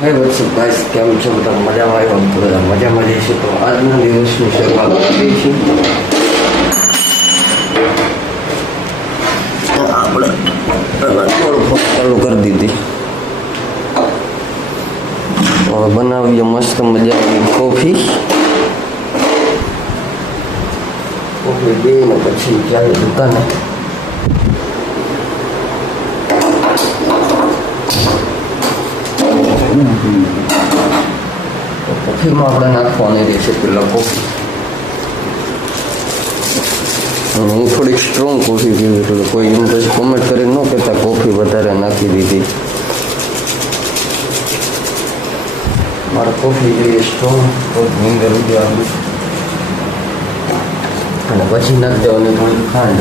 Hey, what's up guys? કેમ છો બધા? મજામાં આવ્યો તો બધા મજામાં જઈશું. તો આજના દિવસની શરૂઆત કરીએ છીએ. આપણે ચાલુ કરી દીધી. હવે બનાવીએ મસ્ત મજાની કોફી. કોફી પીને પછી જાય દુકાને. કોફીમાં આપણે નાખવાની રહેશે પેલા કોફી. હું થોડીક સ્ટ્રોંગ કોફી પીવી તો કોઈ એમ પછી કોમેન્ટ કરીને ન કહેતા કોફી વધારે નાખી દીધી. મારે કોફી જોઈએ સ્ટ્રોંગ, તો નીંદર ઉડી આવી અને પછી નાખી દેવાની થોડીક ખાંડ.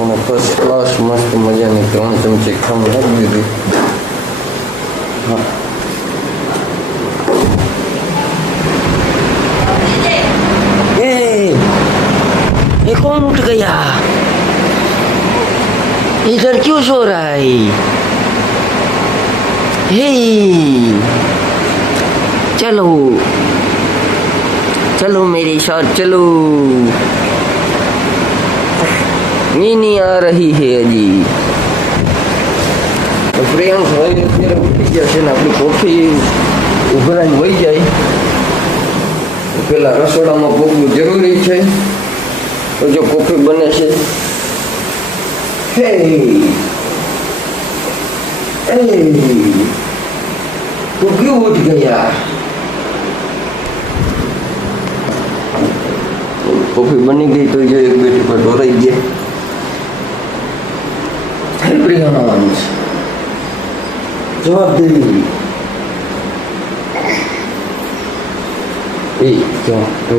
અને ફર્સ્ટ ક્લાસ મસ્ત મજાની 3 ચમચી ખાંડ નાખી દીધી. હા ये कौन उठ गया? इधर क्यों सो रहा है? हे चलो चलो मेरे साथ चलो. नीनी आ रही है अजी. तो प्रियांश भाई અત્યારે ઉઠી ગયા છે ને આપણી કોફી ઉભરાઈને વહી જાય પેલા રસોડામાં પહોંચવું જરૂરી છે. તો જો કોફી બને છે. હે તો ક્यों उठ गया? કોફી બની ગઈ તો જો એક બેટી પર ઢોરાઈ ગયા. પ્રિયાંશ જવાબ દે. એ જો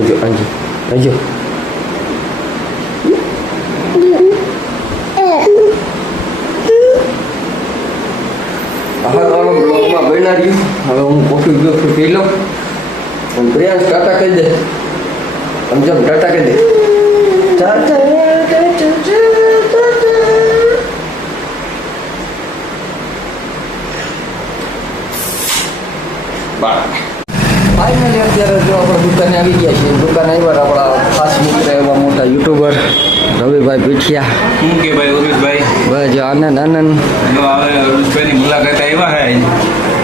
જો આજો બ્લોગમાં બના રહ્યું. હવે હું કોફી પી લઉં. પ્રિયાંશ ટાટા કહી દે. સમજમ ટાટા કહી દે. ફાઇનલી અત્યારે જો આપણે દુકાને આવી ગયા છીએ. દુકાને આવ્યા આપણા ખાસ મિત્ર એવા મોટા યુટ્યુબર રવિભાઈ પીઠિયા. શું કે ભાઈ ઉરુજભાઈ? બસ જો આનંદ આનંદ. જો હવે ઉરુજભાઈની મુલાકાત આવ્યા હે.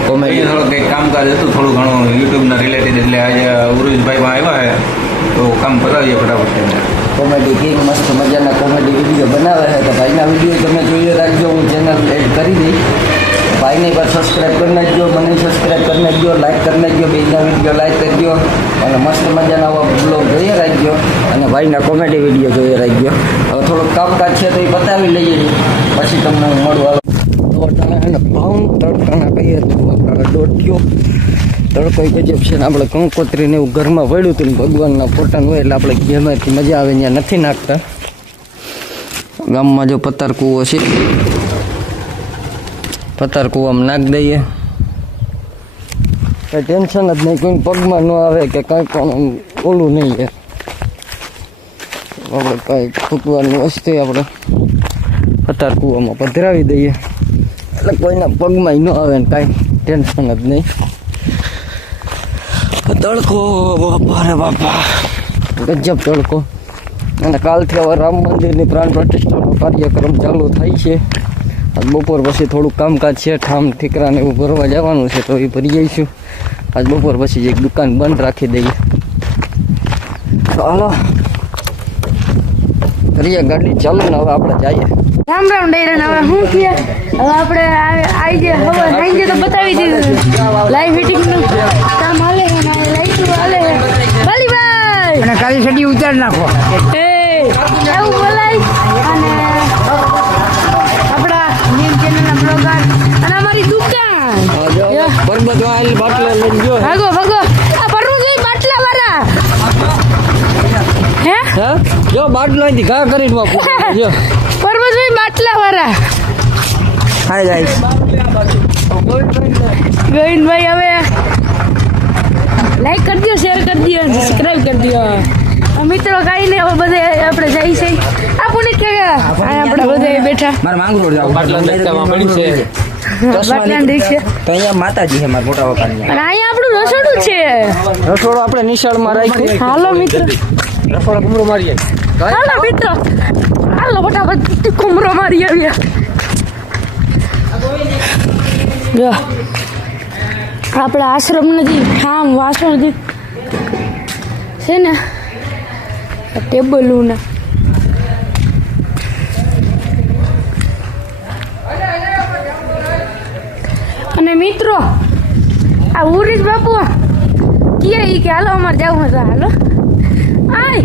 કોમેડી થોડું કંઈક કામકાજ હતું થોડું ઘણું યુટ્યુબના રિલેટેડ, એટલે આજે ઉરુજભાઈમાં આવ્યા હે તો કામ કરાવીએ ફટાફટ. કોમેડી કિંગ મસ્ત મજાના કોમેડી વિડીયો બનાવે છે. તો ભાઈના વિડીયો તમે જોઈએ રાખજો. હું ચેનલ એડ કરી દઈશ. ભાઈને પર સબસ્ક્રાઈબ કરી નાખજો, મને સબસ્ક્રાઈબ કરી નાખજો, લાઈક કરી નાખજો, બેના વિડીયો લાઈક કરજો અને મસ્ત મજાના આવા બ્લોગ જોઈએ રાખજો અને ભાઈના કોમેડી વિડીયો જોઈએ રાખજો. હવે થોડુંક કામકાજ છે તો એ બતાવી લઈએ પછી તમને હું મળું. આવે તડકાના કહીએ તો દોઢ્યો તડકો ગજબ છે ને. આપણે કંકોત્રીને એવું ઘરમાં પડ્યું હતું ને ભગવાનના ફોટાનું હોય એટલે આપણે ગેમેથી મજા આવે ત્યાં નથી નાખતા. ગામમાં જો પતાર કૂવો છે, પતાર કૂવામાં નાખી દઈએ. કંઈ ટેન્શન જ નહીં, કોઈ પગમાં ન આવે કે કાંઈ પણ ઓલું નહીં. આપણે કાંઈ ફૂટવાની વસ્તુ આપણે પતાર કૂવામાં પધરાવી દઈએ એટલે કોઈના પગમાં ન આવે ને કાંઈ ટેન્શન જ નહીં. તડકો બાપા રે બાપા ગજબ તડકો. અને કાલથી હવે રામ મંદિરની પ્રાણ પ્રતિષ્ઠાનો કાર્યક્રમ ચાલુ થાય છે. આજ બપોર પછી થોડુંક કામકાજ છે, ઠામ ઠીકરાને એવું ભરવા જવાનું છે તો એ ભરી જઈશું. આજ બપોર પછી એક દુકાન બંધ રાખી દઈએ. ચાલો કરીએ ગાડી ચાલો ને હવે આપણે જઈએ. રામ રામ ડેરન. હવે શું થયા? હવે આપણે આવી જે હવે સાંજે તો બતાવી દીધું લાઈવ ફિટિંગનું કામ હાલે છે ને લાઈટ હાલે છે. વાલીભાઈ અને કાલી સડી ઉતાર નાખો એવું બોલાય. અને આપણા ન્યૂઝ ચેનલના બ્લોગર અને અમારી દુકાન બરબત વાલ બાટલા લઈને ગયો. ભાગો ભાગો. આ ભરવું જોઈએ બાટલા વાળા. હે જો બાટલો અહીંથી ઘા કરીને વાપરો જો પરબતભાઈ બાટલા વાળા. હાય ગાઈસ ગોવિંદભાઈ હવે લાઈક કરી દો, શેર કરી દો, સબસ્ક્રાઇબ કરી દો. મિત્રો કાંઈ નહીં, હવે બધે આપણે જઈ છે. આપણને કે આપણે બધે બેઠા મારે માંગરોળ જાવ બાટલાની રિક્ષા. તો અહીંયા માતાજી છે મારા મોટા પપ્પાની. અને અહીંયા આપણું રસોડું છે. રસોડું આપણે નિશાળમાં રાખ્યું. હાલો મિત્રો, રસોડા કુમરો મારીએ. હાલો મિત્રો, હાલો ફટાફટ કુમરો મારી આવ્યા. જો આપણા આશ્રમ નજીક ઠામ વાસણ નજીક છે ને ટેબલું ને અને મિત્રો આ ઉરીસ બાપુ કે હાલો અમારે જવું છે. હાલો આય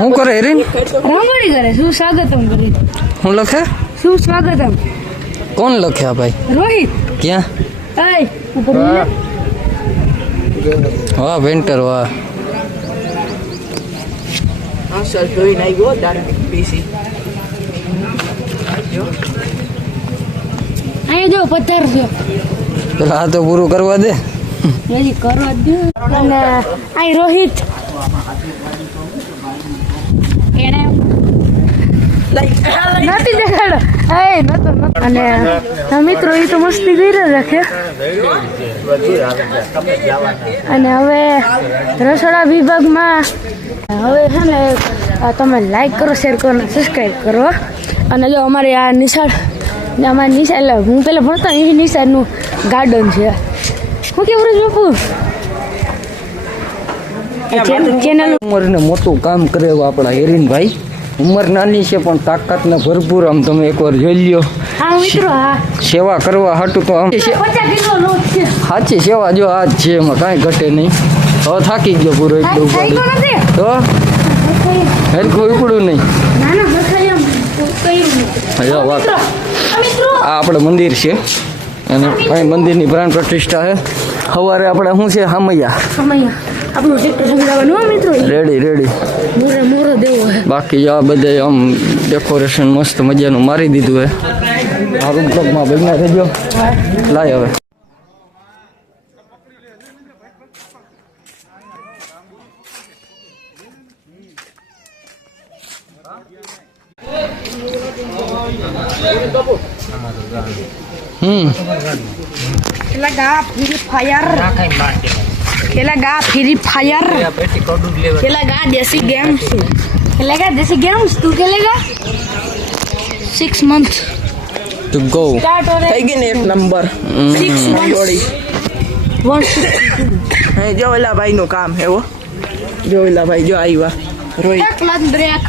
હું કરે હેરીન? રંગોળી કરે. શું સ્વાગતમ કરે? હું લખે? શું સ્વાગતમ? કોણ લખ્યા ભાઈ? રોહિત. ક્યાં? આય ઉપર લે. વાહ પેન્ટર વાહ. અહીંયા જો પથ્થર છે. પેલા આ તો પૂરું કરવા દે. હજી કરવા દે. અને આય રોહિત એને નથી દેખાડો. એ નતો. અને આ મિત્રો એ તો મસ્તી કરી રાખે. અને હવે રસોડા વિભાગમાં હવે છે ને તમે લાઈક કરો, શેર કરો અને સબસ્ક્રાઈબ કરો. અને જો અમારે આ નિશાળ અમારી નિશાળ એટલે હું પેલા ભણતા એવી નિશાળનું ગાર્ડન છે. શું કેવું રજ બાપુ? ચેનલ ઉંમરને મોટું કામ કરે એવા આપણા હેરીનભાઈ. ઉંમર નાની છે પણ તાકાતને ભરપૂર. આમ તમે એકવાર જોઈ લ્યો. હા મિત્રો, હા સેવા કરવા હાટું તો આમ 50 કિલો લોટ છે. સાચી સેવા જો આ જ છે, એમાં કાંઈ ઘટે નહીં. હવે થાકી ગયો પૂરો એટલું થઈ તો ઉપાડી. નથી. તો હેરખું ઉપડું નહીં. ના ના બખાય એમ કયું જો વાત મિત્રો. આ આપણે મંદિર છે અને અહીં મંદિરની પ્રાણ પ્રતિષ્ઠા છે. સવારે આપણે શું છે હામૈયા સમય આપણું ટ્રેક્ટર સંભળાવવાનું હો મિત્રો. રેડી મોરો મોરો દેવો હે. બાકી આ બધે આમ ડેકોરેશન મસ્ત મજાનું મારી દીધું હે. મારું બ્લોગમાં બન્યા રહેજો. લાય હવે ખેલાગા ફ્રી ફાયર, ખેલાગા ફ્રી ફાયર, ખેલાગા દેશી ગેમ્સ, ખેલાગા દેશી ગેમ્સ. તું ખેલેગા 6 months ટુ ગો. સ્ટાર્ટ હો થઈ ગઈ ને એક નંબર 6 months. જો ઓલા ભાઈ નું કામ હે હો. જો ઓલા ભાઈ જો આવ્યા રોહિત. એક લાખ બ્રેક.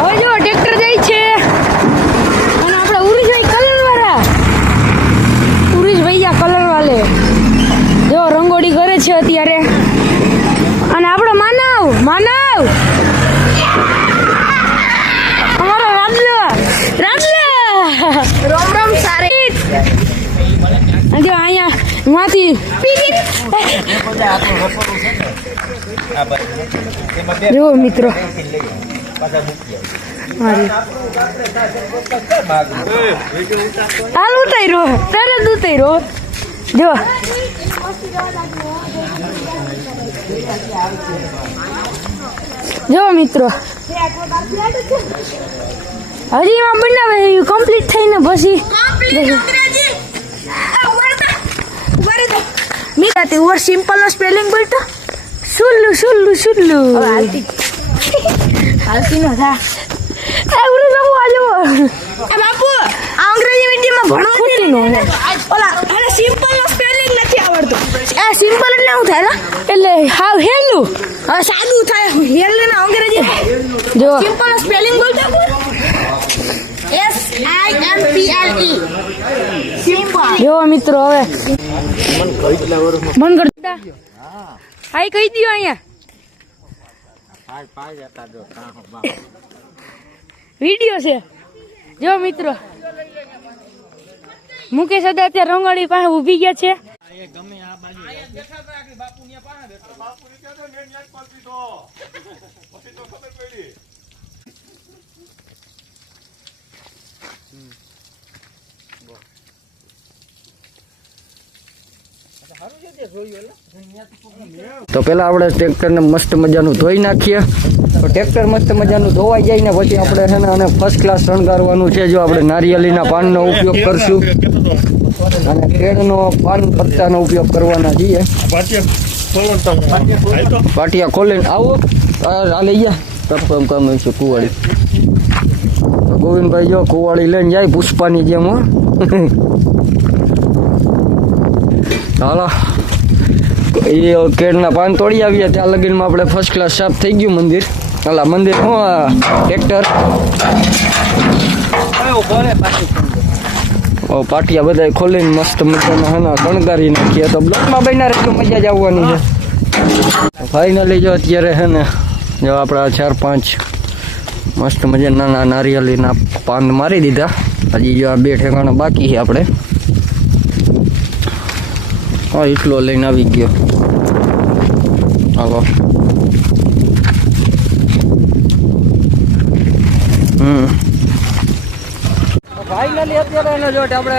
હવે જો ટ્રેક્ટર જાય છે અને આપણા ઉરીસભાઈ કલર વાળા, ઉરીસભાઈ આ કલર વાલે જો રંગોળી કરે છે અત્યારે. અને આપણો માનવ અમારો રાજલો રોમ રોમ સારી. જો અહીંયા માંથી જો મિત્રો હાલ ઉતાર્યો તરત ઉતાર્યો. જો જો મિત્રો હજી એમાં બનાવે કમ્પ્લીટ થઈને પછી મીરાતી ઓર સિમ્પલ નો સ્પેલિંગ બોલતો સુલ્લુ સુલ્લુ સુલ્લુ હાલતી નો થા. એ ઉરી બાપુ આજો. એ બાપુ આ અંગ્રેજી મીડિયમ માં ભણો ખોટી નો ઓલા અને સિમ્પલ નો સ્પેલિંગ નથી આવડતો. એ સિમ્પલ એટલે શું થાય? એટલે હાવ હેલું હવે સાદું થાય. હેલું ને અંગ્રેજી જો સિમ્પલ નો સ્પેલિંગ બોલતો SIMPLE સિમ્પલ. જો મિત્રો હવે મન કરતા હાઈ કહી દયો અહીંયા વિડીયો છે. જો મિત્રો મુકેશ દાદા અત્યારે રંગોળી પાસે ઊભી ગયા છે. તો પેલા આપણે ટ્રેક્ટરને મસ્ત મજાનું ધોઈ નાખીએ. તો ટ્રેક્ટર મસ્ત મજાનું ધોવાઈ જાય ને પછી આપણે છે ને અને ફર્સ્ટ ક્લાસ શણગારવાનું છે. જો આપણે નારિયેળીના પાનનો ઉપયોગ કરશું અને કેળનો પાન પત્તાનો ઉપયોગ કરવાના છીએ. પાટિયા ખોલીને આવો આ લઈ ગયા કામ છે કુવાડી. ગોવિંદભાઈ જો કુવાડી લઈને જાય પુષ્પાની જેમ. હો હાલો એ કેળના પાન તોડી આવીએ ત્યાં લગીનમાં આપણે ફર્સ્ટ ક્લાસ સાફ થઈ ગયું મંદિર. હાલા મંદિર હું ટ્રેક્ટર પાટિયા બધા ખોલીને મસ્ત મજાના હના શણગારી નાખીએ. તો બ્લોકમાં બન્યા એટલું મજા જ આવવાની છે. ફાઇનલી જો અત્યારે છે ને જો આપણા 4-5 મસ્ત મજા નાના નારિયેળીના પાન મારી દીધા. હજી જો આ 2 ઠેકાણા બાકી છે આપણે. હા એટલો લઈને આવી ગયો. હાલો ફાઇનલી અત્યારે એને જો આપણે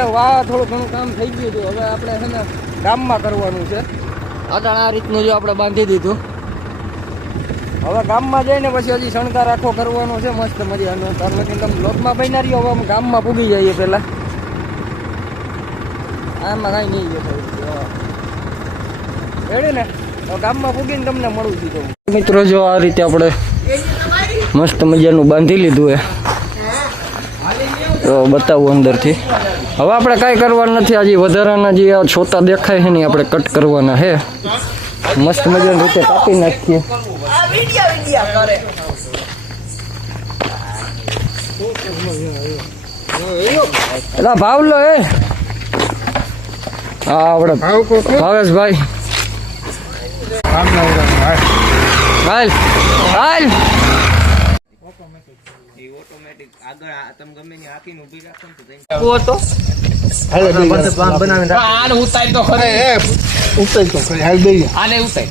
થોડું ઘણું કામ થઈ ગયું હતું. હવે આપણે છે ને ગામમાં કરવાનું છે. આ રીતનું જો આપણે બાંધી દીધું. હવે ગામમાં જઈને પછી હજી શણગાર આખો કરવાનો છે મસ્ત મજાનો. તાર લગી તમે બ્લોકમાં બન્યા રહ્યો. હવે અમે ગામમાં પૂગી જઈએ પહેલાં. આમાં કાંઈ નહીં ગયો રેડી ને. તો ગામમાં પૂગીને તમને મળું છું. મિત્રો જો આ રીતે આપણે મસ્ત મજાનું બાંધી લીધું તો બતાવું અંદરથી. હવે આપણે કાંઈ કરવાનું નથી. હજી વધારાના જે આ છોતા દેખાય છે ને આપણે કટ કરવાના છે. મસ્ત મજાની રીતે કાપી નાખીએ. એલા ભાવ લો હા આપણે ભાવેશભાઈ હાલ હાલ ઓટોમેટિક આગળ તમે ગમે ની હાથીને ઊભી રાખો ને તો હાલે પ્લાન બનાવીને આને ઉતાર તો ખરે ઉતાર તો ખરે હાલ દઈએ આને ઉતાર